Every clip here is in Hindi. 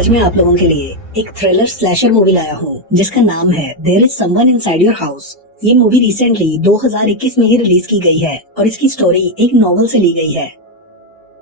आज मैं आप लोगों के लिए एक थ्रिलर स्लैशर मूवी लाया हूँ जिसका नाम है there is someone inside your house. ये मूवी रिसेंटली 2021 में ही रिलीज की गई है और इसकी स्टोरी एक नॉवल से ली गई है।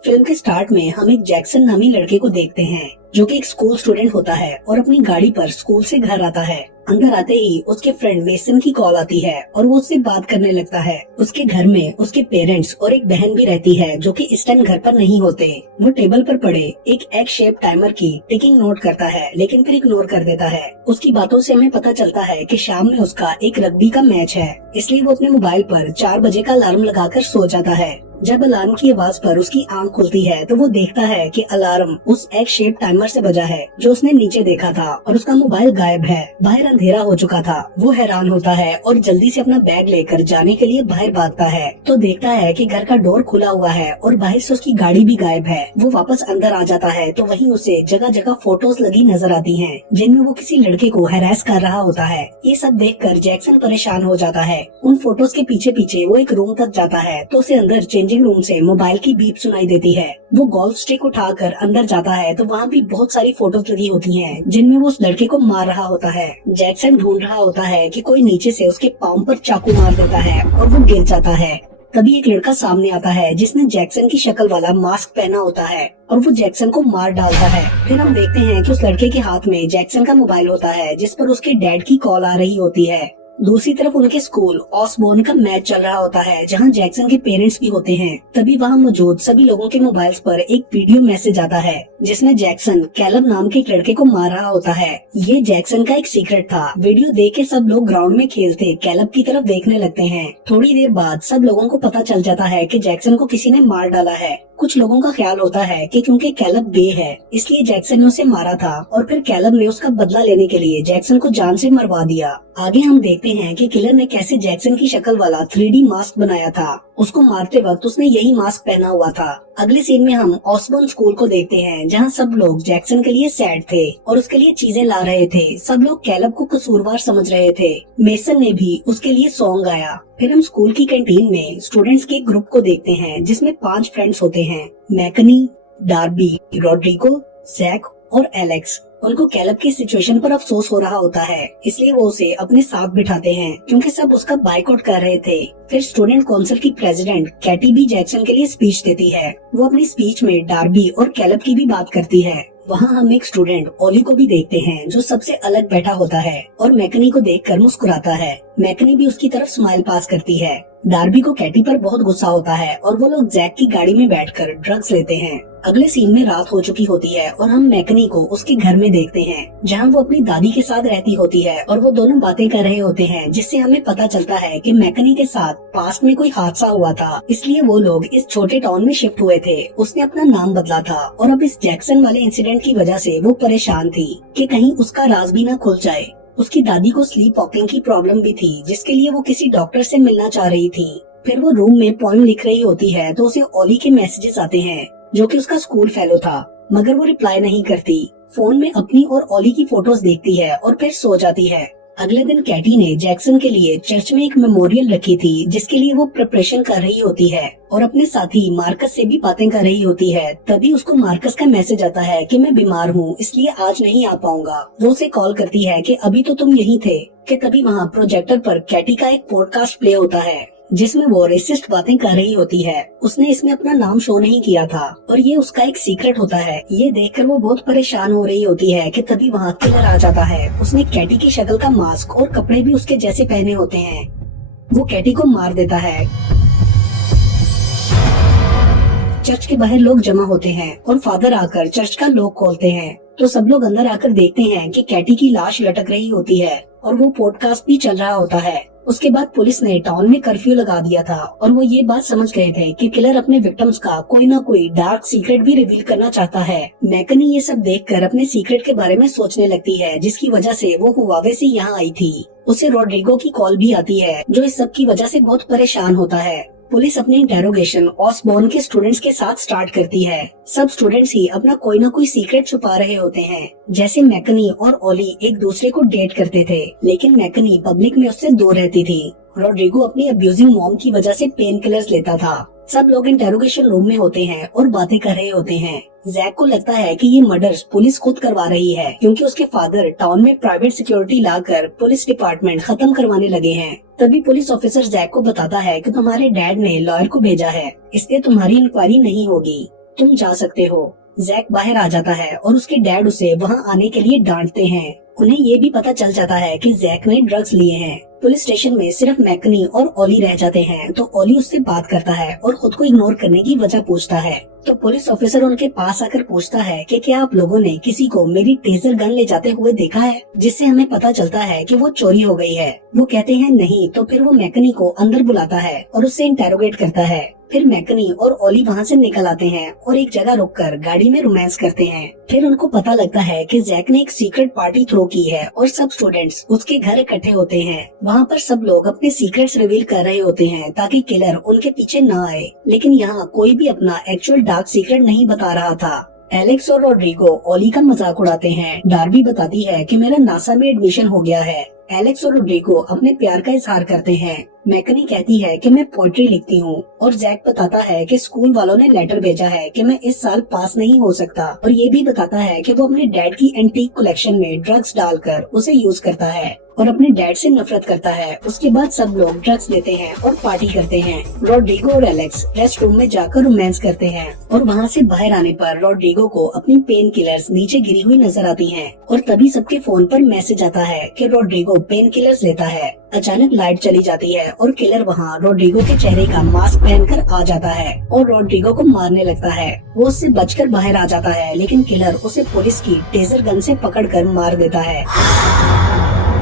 फिल्म के स्टार्ट में हम एक जैक्सन नामी लड़के को देखते हैं जो कि एक स्कूल स्टूडेंट होता है और अपनी गाड़ी पर स्कूल से घर आता है। अंदर आते ही उसके फ्रेंड मेसन की कॉल आती है और वो उससे बात करने लगता है। उसके घर में उसके पेरेंट्स और एक बहन भी रहती है जो कि इस टाइम घर पर नहीं होते। वो टेबल पर पड़े एक एग शेप टाइमर की टिकिंग नोट करता है लेकिन फिर इग्नोर कर देता है। उसकी बातों से हमें पता चलता है कि शाम में उसका एक रग्बी का मैच है, इसलिए वो अपने मोबाइल पर 4 बजे का अलार्म लगाकर सो जाता है। जब अलार्म की आवाज पर उसकी आंख खुलती है तो वो देखता है कि अलार्म उस एग शेप टाइमर से बजा है जो उसने नीचे देखा था और उसका मोबाइल गायब है। बाहर अंधेरा हो चुका था। वो हैरान होता है और जल्दी से अपना बैग लेकर जाने के लिए बाहर भागता है तो देखता है कि घर का डोर खुला हुआ है और बाहर से उसकी गाड़ी भी गायब है। वो वापस अंदर आ जाता है तो वहीं उसे जगह जगह फोटोज लगी नजर आती हैं जिनमें वो किसी लड़के को हैरेस कर रहा होता है। ये सब देखकर जैक्सन परेशान हो जाता है। उन फोटोज के पीछे पीछे वो एक रूम तक जाता है तो उसे अंदर चेंजिंग रूम से मोबाइल की बीप सुनाई देती है। वो गोल्फ स्टिक उठाकर अंदर जाता है तो वहाँ भी बहुत सारी फोटोज लगी होती हैं जिनमें वो उस लड़के को मार रहा होता है। जैक्सन ढूंढ रहा होता है कि कोई नीचे से उसके पाँव पर चाकू मार देता है और वो गिर जाता है। तभी एक लड़का सामने आता है जिसने जैक्सन की शक्ल वाला मास्क पहना होता है और वो जैक्सन को मार डालता है। फिर हम देखते हैं कि उस लड़के के हाथ में जैक्सन का मोबाइल होता है जिस पर उसके डैड की कॉल आ रही होती है। दूसरी तरफ उनके स्कूल ऑसबोर्न का मैच चल रहा होता है जहां जैक्सन के पेरेंट्स भी होते हैं। तभी वहां मौजूद सभी लोगों के मोबाइल्स पर एक वीडियो मैसेज आता है जिसमें जैक्सन कैलब नाम के एक लड़के को मार रहा होता है। ये जैक्सन का एक सीक्रेट था। वीडियो देख के सब लोग ग्राउंड में खेलते कैलब की तरफ देखने लगते हैं। थोड़ी देर बाद सब लोगों को पता चल जाता है कि जैक्सन को किसी ने मार डाला है। कुछ लोगों का ख्याल होता है कि क्योंकि कैलब गे है इसलिए जैक्सन ने उसे मारा था और फिर कैलब ने उसका बदला लेने के लिए जैक्सन को जान से मरवा दिया। आगे हम देखते हैं कि किलर ने कैसे जैक्सन की शक्ल वाला 3D मास्क बनाया था। उसको मारते वक्त उसने यही मास्क पहना हुआ था। अगले सीन में हम ऑसबोर्न स्कूल को देखते हैं जहां सब लोग जैक्सन के लिए सैड थे और उसके लिए चीजें ला रहे थे। सब लोग कैलब को कसूरवार समझ रहे थे। मेसन ने भी उसके लिए सॉन्ग गाया। फिर हम स्कूल की कैंटीन में स्टूडेंट्स के एक ग्रुप को देखते हैं जिसमें 5 फ्रेंड्स होते हैं, मैकनी, डार्बी, रोड्रिगो, जैक और एलेक्स। उनको कैलब की सिचुएशन पर अफसोस हो रहा होता है इसलिए वो उसे अपने साथ बिठाते हैं क्योंकि सब उसका बाइकआउट कर रहे थे। फिर स्टूडेंट काउंसिल की प्रेसिडेंट कैटी भी जैक्सन के लिए स्पीच देती है। वो अपनी स्पीच में डार्बी और कैलब की भी बात करती है। वहाँ हम एक स्टूडेंट ओली को भी देखते हैं जो सबसे अलग बैठा होता है और मैकनी को देखकर मुस्कुराता है। मैकनी भी उसकी तरफ स्माइल पास करती है। डार्बी को कैटी पर बहुत गुस्सा होता है और वो लोग जैक की गाड़ी में बैठकर ड्रग्स लेते हैं। अगले सीन में रात हो चुकी होती है और हम मैकनी को उसके घर में देखते हैं जहां वो अपनी दादी के साथ रहती होती है और वो दोनों बातें कर रहे होते हैं जिससे हमें पता चलता है कि मैकनी के साथ पास्ट में कोई हादसा हुआ था इसलिए वो लोग इस छोटे टाउन में शिफ्ट हुए थे। उसने अपना नाम बदला था और अब इस जैक्सन वाले इंसिडेंट की वजह से वो परेशान थी कि कहीं उसका राज भी ना खुल जाए। उसकी दादी को स्लीप वॉकिंग की प्रॉब्लम भी थी जिसके लिए वो किसी डॉक्टर से मिलना चाह रही थी। फिर वो रूम में पोएम लिख रही होती है तो उसे ओली के मैसेजेस आते हैं जो कि उसका स्कूल फेलो था, मगर वो रिप्लाई नहीं करती। फोन में अपनी और ओली की फोटोज देखती है और फिर सो जाती है। अगले दिन कैटी ने जैक्सन के लिए चर्च में एक मेमोरियल रखी थी जिसके लिए वो प्रिपरेशन कर रही होती है और अपने साथी मार्कस से भी बातें कर रही होती है। तभी उसको मार्कस का मैसेज आता है कि मैं बीमार हूँ इसलिए आज नहीं आ पाऊंगा। वो उसे कॉल करती है कि अभी तो तुम यहीं थे कि तभी वहाँ प्रोजेक्टर पर कैटी का एक पॉडकास्ट प्ले होता है जिसमें वो रेसिस्ट बातें कर रही होती है। उसने इसमें अपना नाम शो नहीं किया था और ये उसका एक सीक्रेट होता है। ये देखकर वो बहुत परेशान हो रही होती है कि तभी वहाँ किलर आ जाता है। उसने कैटी की शक्ल का मास्क और कपड़े भी उसके जैसे पहने होते हैं। वो कैटी को मार देता है। चर्च के बाहर लोग जमा होते हैं और फादर आकर चर्च का लॉक खोलते हैं तो सब लोग अंदर आकर देखते हैं कि कैटी की लाश लटक रही होती है और वो पॉडकास्ट भी चल रहा होता है। उसके बाद पुलिस ने टाउन में कर्फ्यू लगा दिया था और वो ये बात समझ गए थे कि किलर अपने विक्टिम्स का कोई ना कोई डार्क सीक्रेट भी रिवील करना चाहता है। मैकनी ये सब देखकर अपने सीक्रेट के बारे में सोचने लगती है जिसकी वजह से वो हुआवे से यहाँ आई थी। उसे रोड्रिगो की कॉल भी आती है जो इस सब की वजह से बहुत परेशान होता है। पुलिस अपनी इंटेरोगेशन ऑसबोर्न के स्टूडेंट्स के साथ स्टार्ट करती है। सब स्टूडेंट्स ही अपना कोई ना कोई सीक्रेट छुपा रहे होते हैं। जैसे मैकनी और ओली एक दूसरे को डेट करते थे लेकिन मैकनी पब्लिक में उससे दूर रहती थी। रोड्रिगो अपनी अब्यूजिंग मॉम की वजह से पेन किलर्स लेता था। सब लोग इंटेरोगेशन रूम में होते हैं और बातें कर रहे होते हैं। जैक को लगता है कि ये मर्डर्स पुलिस खुद करवा रही है, क्योंकि उसके फादर टाउन में प्राइवेट सिक्योरिटी लाकर पुलिस डिपार्टमेंट खत्म करवाने लगे हैं। तभी पुलिस ऑफिसर जैक को बताता है कि तुम्हारे डैड ने लॉयर को भेजा है, इसलिए तुम्हारी इंक्वायरी नहीं होगी, तुम जा सकते हो। जैक बाहर आ जाता है और उसके डैड उसे वहाँ आने के लिए डांटते हैं। उन्हें ये भी पता चल जाता है कि जैक ने ड्रग्स लिए हैं। पुलिस स्टेशन में सिर्फ मैकनी और ओली रह जाते हैं, तो ओली उससे बात करता है और खुद को इग्नोर करने की वजह पूछता है। तो पुलिस ऑफिसर उनके पास आकर पूछता है कि क्या आप लोगों ने किसी को मेरी टेजर गन ले जाते हुए देखा है, जिससे हमें पता चलता है कि वो चोरी हो गई है। वो कहते हैं नहीं। तो फिर वो मैकनी को अंदर बुलाता है और उससे इंटेरोगेट करता है। फिर मैकनी और ओली वहाँ से निकल आते हैं और एक जगह रुककर गाड़ी में रोमांस करते हैं। फिर उनको पता लगता है कि जैक ने एक सीक्रेट पार्टी थ्रो की है और सब स्टूडेंट्स उसके घर इकट्ठे होते हैं। वहाँ पर सब लोग अपने सीक्रेट्स रिवील कर रहे होते हैं ताकि किलर उनके पीछे न आए, लेकिन यहाँ कोई भी अपना एक्चुअल डार्क सीक्रेट नहीं बता रहा था। एलेक्स और रोड्रिगो ओली का मजाक उड़ाते हैं। डार्बी बताती है कि मेरा नासा में एडमिशन हो गया है। एलेक्स और रोड्रिगो अपने प्यार का इजहार करते हैं। मैकनी कहती है कि मैं पोएट्री लिखती हूँ और जैक बताता है कि स्कूल वालों ने लेटर भेजा है कि मैं इस साल पास नहीं हो सकता, और ये भी बताता है कि वो अपने डैड की एंटीक कलेक्शन में ड्रग्स डालकर उसे यूज करता है और अपने डैड से नफरत करता है। उसके बाद सब लोग ड्रग्स लेते हैं और पार्टी करते हैं। रोड्रिगो और एलेक्स रेस्ट रूम में जाकर रोमांस करते हैं और वहाँ से बाहर आने पर रोड्रिगो को अपनी पेन किलर्स नीचे गिरी हुई नजर आती हैं और तभी सबके फोन पर मैसेज आता है कि रोड्रिगो पेन किलर्स लेता है। अचानक लाइट चली जाती है और किलर वहाँ रोड्रिगो के चेहरे का मास्क पहनकर आ जाता है और रोड्रिगो को मारने लगता है। वो उससे बचकर बाहर आ जाता है, लेकिन किलर उसे पुलिस की टेजर गन से पकड़कर मार देता है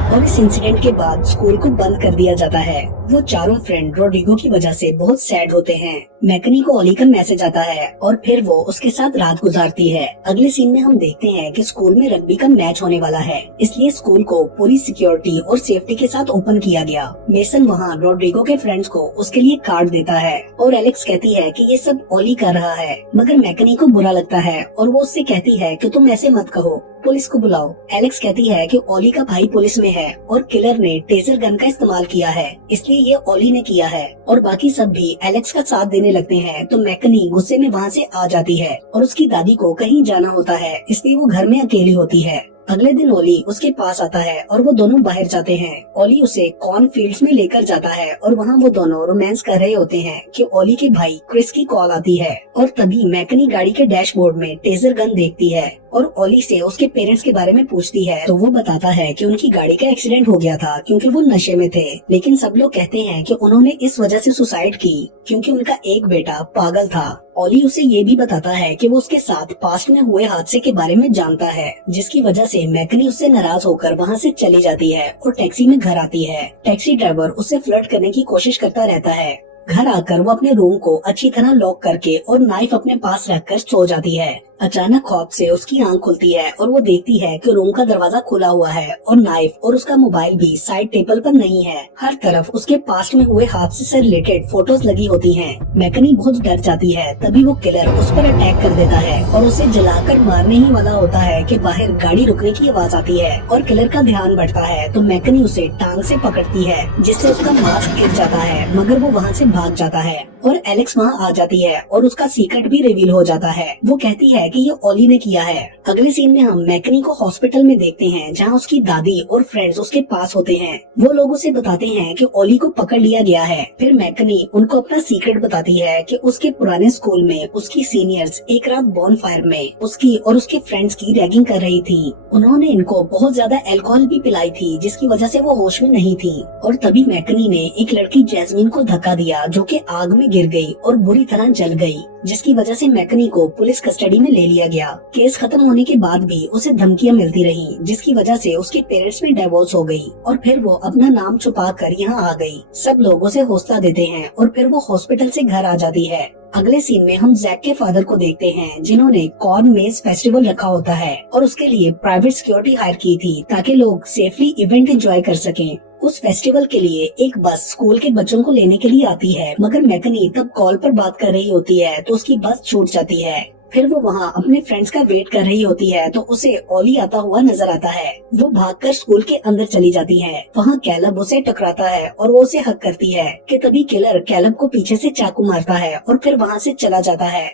और इस इंसिडेंट के बाद स्कूल को बंद कर दिया जाता है। वो चारों फ्रेंड रोड्रिगो की वजह से बहुत सैड होते हैं। मैकनी को ओली का मैसेज आता है और फिर वो उसके साथ रात गुजारती है। अगले सीन में हम देखते हैं कि स्कूल में रग्बी का मैच होने वाला है, इसलिए स्कूल को पूरी सिक्योरिटी और सेफ्टी के साथ ओपन किया गया। मेसन वहाँ रोड्रिगो के फ्रेंड्स को उसके लिए कार्ड देता है और एलेक्स कहती है कि ये सब ओली कर रहा है, मगर मैकनी को बुरा लगता है और वो उससे कहती है कि तुम ऐसे मत कहो, पुलिस को बुलाओ। एलेक्स कहती है कि ओली का भाई पुलिस में है और किलर ने टेजर गन का इस्तेमाल किया है, इसलिए ये ओली ने किया है, और बाकी सब भी एलेक्स का साथ देने लगते हैं। तो मैकनी गुस्से में वहाँ से आ जाती है और उसकी दादी को कहीं जाना होता है, इसलिए वो घर में अकेली होती है। अगले दिन ओली उसके पास आता है और वो दोनों बाहर जाते हैं। ओली उसे कॉर्न फील्ड्स में लेकर जाता है और वहाँ वो दोनों रोमांस कर रहे होते हैं कि ओली के भाई क्रिस की कॉल आती है और तभी मैकनी गाड़ी के डैशबोर्ड में टेजर गन देखती है और ओली से उसके पेरेंट्स के बारे में पूछती है। तो वो बताता है कि उनकी गाड़ी का एक्सीडेंट हो गया था क्योंकि वो नशे में थे, लेकिन सब लोग कहते हैं कि उन्होंने इस वजह से सुसाइड की क्योंकि उनका एक बेटा पागल था। ओली उसे ये भी बताता है कि वो उसके साथ पास्ट में हुए हादसे के बारे में जानता है, जिसकी वजह से मैकनी उससे नाराज होकर वहाँ से चली जाती है और टैक्सी में घर आती है। टैक्सी ड्राइवर उससे फ्लर्ट करने की कोशिश करता रहता है। घर आकर वो अपने रूम को अच्छी तरह लॉक करके और नाइफ अपने पास रखकर सो जाती है। अचानक खौफ से उसकी आंख खुलती है और वो देखती है कि रूम का दरवाजा खुला हुआ है और नाइफ और उसका मोबाइल भी साइड टेबल पर नहीं है। हर तरफ उसके पास्ट में हुए हादसे से रिलेटेड फोटोज लगी होती हैं। मैकनी बहुत डर जाती है। तभी वो किलर उस पर अटैक कर देता है और उसे जलाकर मारने ही वाला होता है कि बाहर गाड़ी रुकने की आवाज आती है और किलर का ध्यान बढ़ता है। तो मैकनी उसे टांग से पकड़ती है, जिससे उसका मास्क गिर जाता है, मगर वो वहाँ से भाग जाता है और एलेक्स वहाँ आ जाती है और उसका सीक्रेट भी रिवील हो जाता है। वो कहती है कि ये ओली ने किया है। अगले सीन में हम मैकनी को हॉस्पिटल में देखते हैं, जहाँ उसकी दादी और फ्रेंड्स उसके पास होते हैं। वो लोग उसे बताते हैं कि ओली को पकड़ लिया गया है। फिर मैकनी उनको अपना सीक्रेट बताती है कि उसके पुराने स्कूल में उसकी सीनियर्स एक रात बॉनफायर में उसकी और उसके फ्रेंड्स की रैगिंग कर रही थी। उन्होंने इनको बहुत ज्यादा अल्कोहल भी पिलाई थी, जिसकी वजह से वो होश में नहीं थी। और तभी मैकनी ने एक लड़की जैस्मिन को धक्का दिया, जो कि आग में गिर गई और बुरी तरह जल गई, जिसकी वजह से मैकनी को पुलिस कस्टडी में ले लिया गया। केस खत्म होने के बाद भी उसे धमकियां मिलती रही, जिसकी वजह से उसके पेरेंट्स में डिवोर्स हो गई और फिर वो अपना नाम छुपा कर यहाँ आ गई। सब लोग उसे हौसला देते हैं और फिर वो हॉस्पिटल से घर आ जाती है। अगले सीन में हम जैक के फादर को देखते हैं, जिन्होंने कॉर्न मेज फेस्टिवल रखा होता है और उसके लिए प्राइवेट सिक्योरिटी हायर की थी ताकि लोग सेफली इवेंट एंजॉय कर सकें। उस फेस्टिवल के लिए एक बस स्कूल के बच्चों को लेने के लिए आती है, मगर मैकनी तब कॉल पर बात कर रही होती है तो उसकी बस छूट जाती है। फिर वो वहाँ अपने फ्रेंड्स का वेट कर रही होती है तो उसे ओली आता हुआ नजर आता है। वो भागकर स्कूल के अंदर चली जाती है। वहाँ कैलब उसे टकराता है और वो उसे हक करती है कि तभी किलर कैलब को पीछे से चाकू मारता है और फिर वहाँ से चला जाता है।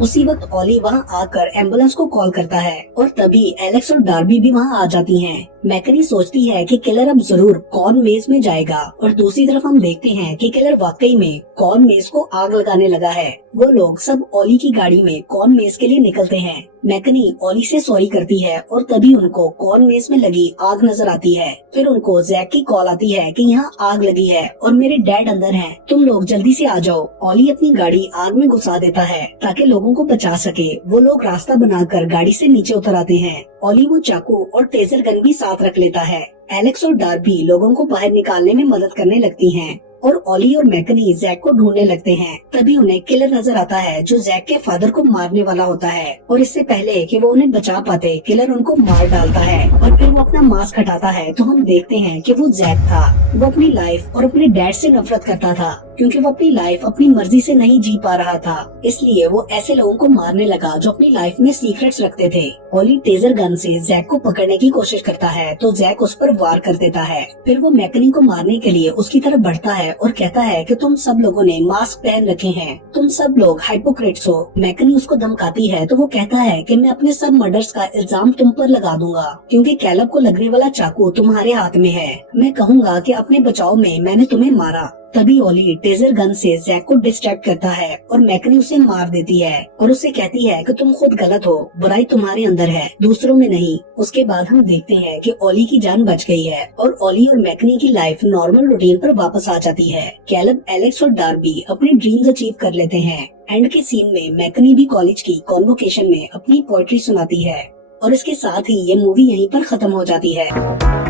उसी वक्त ओली वहाँ आकर एम्बुलेंस को कॉल करता है और तभी एलेक्स और डार्बी भी वहाँ आ जाती हैं। मैकनी सोचती है कि किलर अब जरूर कॉर्न मेज में जाएगा और दूसरी तरफ हम देखते हैं कि किलर वाकई में कॉर्न मेज को आग लगाने लगा है। वो लोग सब ओली की गाड़ी में कॉर्न मेज के लिए निकलते हैं। मैकनी ओली से सॉरी करती है और तभी उनको कॉर्न मेज में लगी आग नजर आती है। फिर उनको जैक की कॉल आती है कि यहाँ आग लगी है और मेरे डैड अंदर हैं, तुम लोग जल्दी से आ जाओ। ओली अपनी गाड़ी आग में घुसा देता है ताकि लोगों को बचा सके। वो लोग रास्ता बनाकर गाड़ी से नीचे उतर आते हैं। ओली वो चाकू और टेजर गन भी साथ रख लेता है। एलेक्स और डार्बी लोगों को बाहर निकालने में मदद करने लगती हैं और ओली और मैकनी जैक को ढूंढने लगते हैं। तभी उन्हें किलर नजर आता है जो जैक के फादर को मारने वाला होता है और इससे पहले कि वो उन्हें बचा पाते किलर उनको मार डालता है और फिर वो अपना मास्क हटाता है तो हम देखते हैं कि वो जैक था। वो अपनी लाइफ और अपने डैड से नफरत करता था क्योंकि वो अपनी लाइफ अपनी मर्जी से नहीं जी पा रहा था, इसलिए वो ऐसे लोगों को मारने लगा जो अपनी लाइफ में सीक्रेट्स रखते थे। ओली टेजर गन से जैक को पकड़ने की कोशिश करता है तो जैक उस पर वार कर देता है। फिर वो मैकनी को मारने के लिए उसकी तरफ बढ़ता है और कहता है कि तुम सब लोगों ने मास्क पहन रखे हैं, तुम सब लोग हाइपोक्रेट्स हो। मैकनी उसको धमकाती है तो वो कहता है कि मैं अपने सब मर्डर्स का इल्जाम तुम पर लगा दूंगा क्योंकि कैलब को लगने वाला चाकू तुम्हारे हाथ में है। मैं कहूँगा कि अपने बचाव में मैंने तुम्हें मारा। तभी ओली टेजर गन से जैक को डिस्ट्रैक्ट करता है और मैकनी उसे मार देती है और उससे कहती है कि तुम खुद गलत हो, बुराई तुम्हारे अंदर है, दूसरों में नहीं। उसके बाद हम देखते हैं कि ओली की जान बच गई है और ओली और मैकनी की लाइफ नॉर्मल रूटीन पर वापस आ जाती है। कैलब, एलेक्स और डार्बी अपने ड्रीम्स अचीव कर लेते हैं। एंड के सीन में मैकनी भी कॉलेज की कॉन्वोकेशन में अपनी पोएट्री सुनाती है और इसके साथ ही ये मूवी यहीं पर खत्म हो जाती है।